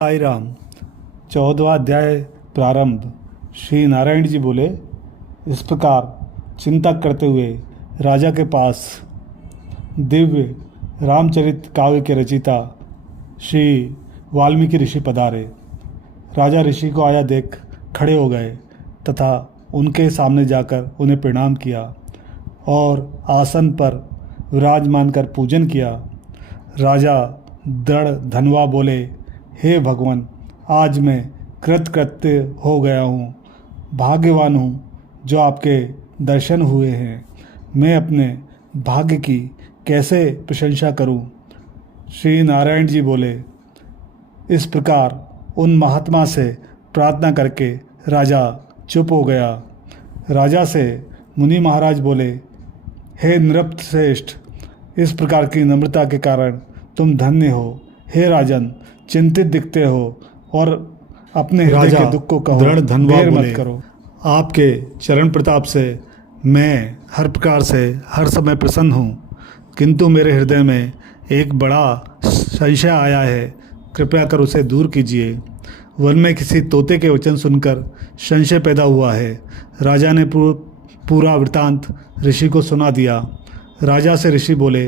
साई राम। 14वां अध्याय प्रारंभ। श्री नारायण जी बोले, इस प्रकार चिंता करते हुए राजा के पास दिव्य रामचरित काव्य के रचयिता श्री वाल्मीकि ऋषि पधारे। राजा ऋषि को आया देख खड़े हो गए तथा उनके सामने जाकर उन्हें प्रणाम किया और आसन पर विराजमान कर पूजन किया। राजा दृढ़ धनवा बोले, हे भगवान, आज मैं कृतकृत्य हो गया हूँ, भाग्यवान हूँ जो आपके दर्शन हुए हैं। मैं अपने भाग्य की कैसे प्रशंसा करूँ। श्री नारायण जी बोले, इस प्रकार उन महात्मा से प्रार्थना करके राजा चुप हो गया। राजा से मुनि महाराज बोले, हे नृप श्रेष्ठ, इस प्रकार की नम्रता के कारण तुम धन्य हो। हे राजन, चिंतित दिखते हो और अपने हृदय के दुख को कहो, दृढ़ धनवा देर बोले, मत करो। आपके चरण प्रताप से मैं हर प्रकार से हर समय प्रसन्न हूँ, किंतु मेरे हृदय में एक बड़ा संशय आया है, कृपया कर उसे दूर कीजिए। वन में किसी तोते के वचन सुनकर संशय पैदा हुआ है। राजा ने पूरा वृतांत ऋषि को सुना दिया। राजा से ऋषि बोले,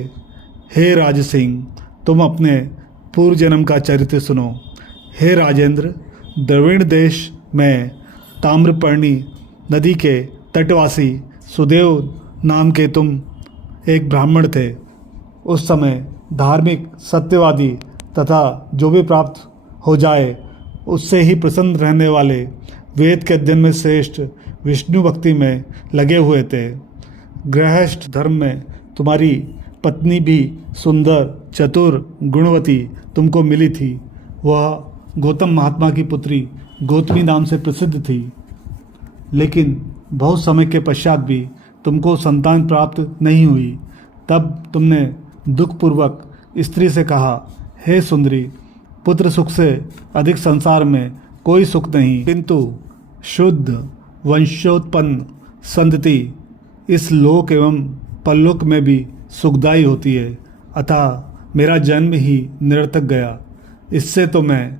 हे राज सिंह, तुम अपने पूर्व जन्म का चरित्र सुनो। हे राजेंद्र, द्रविड़ देश में ताम्रपर्णी नदी के तटवासी सुदेव नाम के तुम एक ब्राह्मण थे। उस समय धार्मिक, सत्यवादी तथा जो भी प्राप्त हो जाए उससे ही प्रसन्न रहने वाले, वेद के अध्ययन में श्रेष्ठ, विष्णु भक्ति में लगे हुए थे। गृहस्थ धर्म में तुम्हारी पत्नी भी सुंदर, चतुर, गुणवती तुमको मिली थी। वह गौतम महात्मा की पुत्री गौतमी नाम से प्रसिद्ध थी, लेकिन बहुत समय के पश्चात भी तुमको संतान प्राप्त नहीं हुई। तब तुमने दुखपूर्वक स्त्री से कहा, हे सुंदरी, पुत्र सुख से अधिक संसार में कोई सुख नहीं, किंतु शुद्ध वंशोत्पन्न संतति इस लोक एवं परलोक में भी सुखदायी होती है। अतः मेरा जन्म ही निरर्थक गया। इससे तो मैं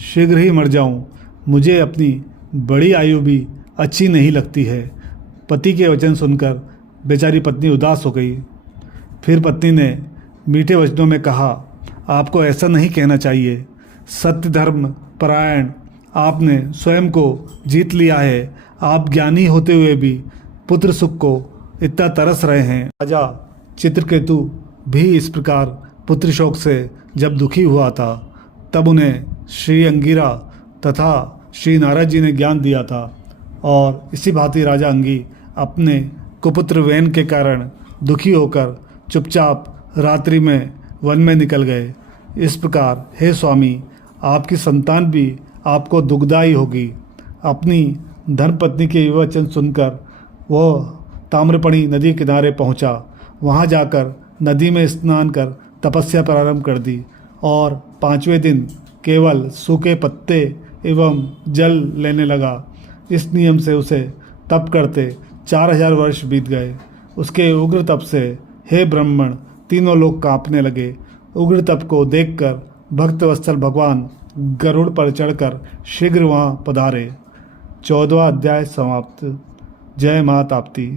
शीघ्र ही मर जाऊं। मुझे अपनी बड़ी आयु भी अच्छी नहीं लगती है। पति के वचन सुनकर बेचारी पत्नी उदास हो गई। फिर पत्नी ने मीठे वचनों में कहा, आपको ऐसा नहीं कहना चाहिए। सत्य धर्म परायण आपने स्वयं को जीत लिया है। आप ज्ञानी होते हुए भी पुत्र सुख को इतना तरस रहे हैं। राजा चित्रकेतु भी इस प्रकार पुत्र शोक से जब दुखी हुआ था, तब उन्हें श्री अंगिरा तथा श्री नारद जी ने ज्ञान दिया था और इसी भांति राजा अंगी अपने कुपुत्र वैन के कारण दुखी होकर चुपचाप रात्रि में वन में निकल गए। इस प्रकार हे स्वामी, आपकी संतान भी आपको दुखदायी होगी। अपनी धर्मपत्नी के वचन सुनकर वह ताम्रपर्णी नदी किनारे पहुंचा। वहां जाकर नदी में स्नान कर तपस्या प्रारंभ कर दी और 5वें दिन केवल सूखे पत्ते एवं जल लेने लगा। इस नियम से उसे तप करते 4000 वर्ष बीत गए। उसके उग्र तप से हे ब्राह्मण, तीनों लोग कांपने लगे। उग्र तप को देखकर भक्तवत्सल भगवान गरुड़ पर चढ़कर शीघ्र वहाँ पधारे। 14वां अध्याय समाप्त। जय मां ताप्ती।